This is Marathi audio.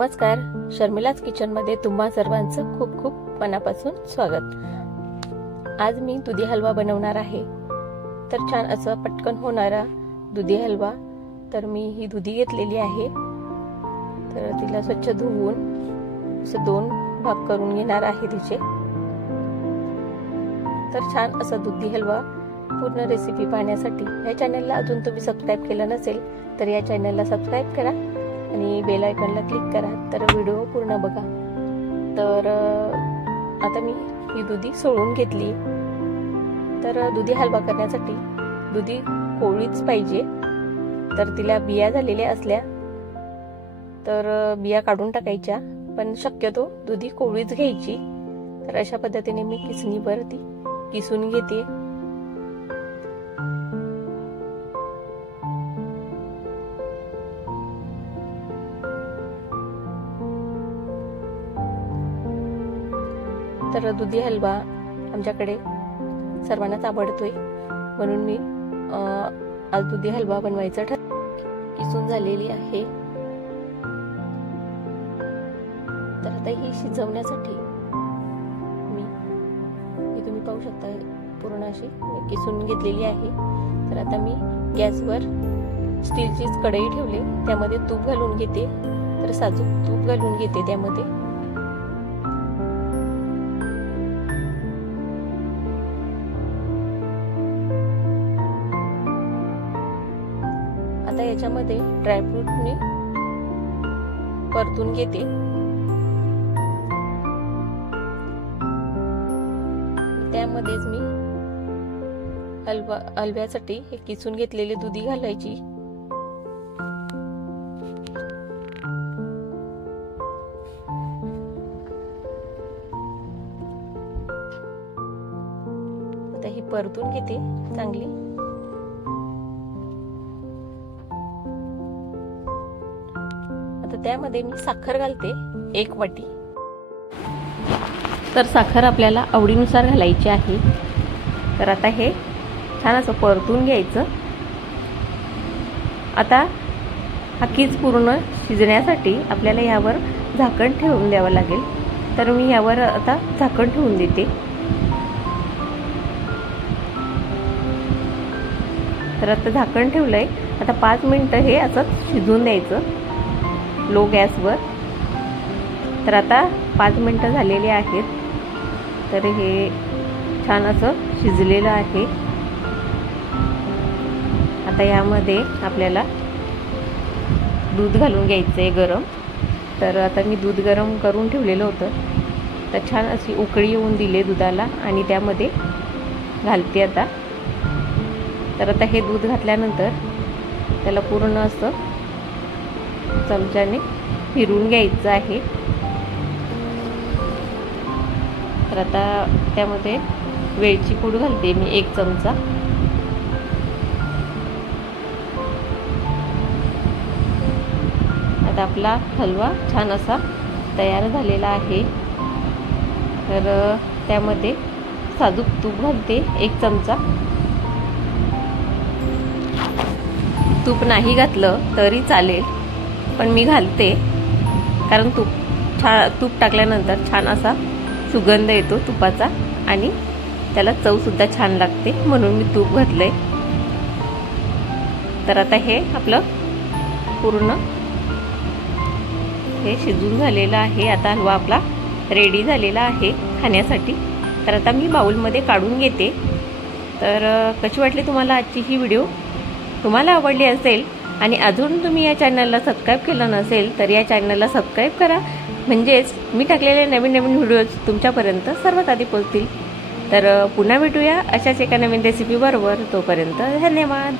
नमस्कार, शर्मिलाज किचनमध्ये तुम्हा सर्वांचं खूप खूप मनापासून स्वागत। आज मी दुधी हलवा बनवणार आहे। तर छान असं पटकन होणारा दुधी हलवा। तर मी ही दुधी घेतलेली आहे। तर तिला स्वच्छ धुवून असे 2 भाग करून घेणार आहे तिचे। तर छान असा दुधी हलवा पूर्ण रेसिपी पाहण्यासाठी या चॅनलला अजून तुम्ही सबस्क्राइब केलं नसेल तर या चॅनलला सबस्क्राइब करा आणि बेल आयकॉनला क्लिक करा, तर व्हिडिओ पूर्ण बघा। तर आता मी ही दुधी सोळून घेतली। तर दुधी हलवा करण्यासाठी दुधी कोवळीच पाहिजे। तर तिला बिया झालेल्या असल्या तर बिया काढून टाकायच्या, पण शक्यतो दुधी कोवळीच घ्यायची। तर अशा पद्धतीने मी किसणीवर ती किसून घेते। तर दुधी हलवा आमच्याकडे सर्वांनाच आवडतोय, म्हणून मी आज दुधी हलवा बनवायचा किसून झालेली आहे। तर आता ही शिजवण्यासाठी मी तुम्ही पाहू शकता पूर्ण अशी किसून घेतलेली आहे। तर आता मी गॅसवर स्टीलची कढई ठेवली, त्यामध्ये तूप घालून घेते। तर साजूक तूप घालून घेते त्यामध्ये। आता याच्यामध्ये ड्रायफ्रूट मी परतून घेते। त्यामध्येच मी हलव्यासाठी हे किसून घेतलेले दुधी घालायची। आता ही परतून घेते चांगली। त्यामध्ये मी साखर घालते 1 वाटी। तर साखर आपल्याला आवडीनुसार घालायची आहे। तर आता हे छान असं परतून घ्यायचं। आता हा कीस पूर्ण शिजण्यासाठी आपल्याला यावर झाकण ठेवून द्यावं लागेल। तर मी यावर आता झाकण ठेवून देते। तर आता झाकण ठेवलंय। आता 5 मिनिटं हे असंच शिजून द्यायचं लो गॅसवर। तर आता 5 मिनिटं झालेली आहेत। तर हे छान असं शिजलेलं आहे। आता यामध्ये आपल्याला दूध घालून घ्यायचंय गरम। तर आता मी दूध गरम करून ठेवलेलं होतं। तर छान अशी उकळी येऊन दिली दुधाला आणि त्यामध्ये घालते आता। तर आता हे दूध घातल्यानंतर त्याला पूर्ण असं चमच्याने फिरवून घ्यायचं आहे। तर आता त्यामध्ये वेलची पूड घालते मी 1 चमचा। आता आपला हलवा छान असा तयार झालेला आहे। तर त्यामध्ये साजूक तूप घालते 1 चमचा। तूप नाही घातलं तरी चालेल, पण मी घालते कारण तूप टाकल्यानंतर छान असा सुगंध येतो तुपाचा आणि त्याला चव सुद्धा छान लागते, म्हणून मी तूप घातलंय। तर आता हे आपलं पूर्ण हे शिजून झालेलं आहे। आता हलवा आपला रेडी झालेला आहे खाण्यासाठी। तर आता मी बाउलमध्ये काढून घेते। तर कशी वाटली तुम्हाला आजची ही व्हिडिओ? तुम्हाला आवडली असेल आणि अजून तुम्ही या चॅनलला सबस्क्राइब केलं नसेल तर या चॅनलला सबस्क्राइब करा, म्हणजेच मी टाकलेले नवीन व्हिडिओज तुमच्यापर्यंत सर्वात आधी पोहोचतील। तर पुन्हा भेटूया अशाच एका नवीन रेसिपी बरोबर। तोपर्यंत धन्यवाद।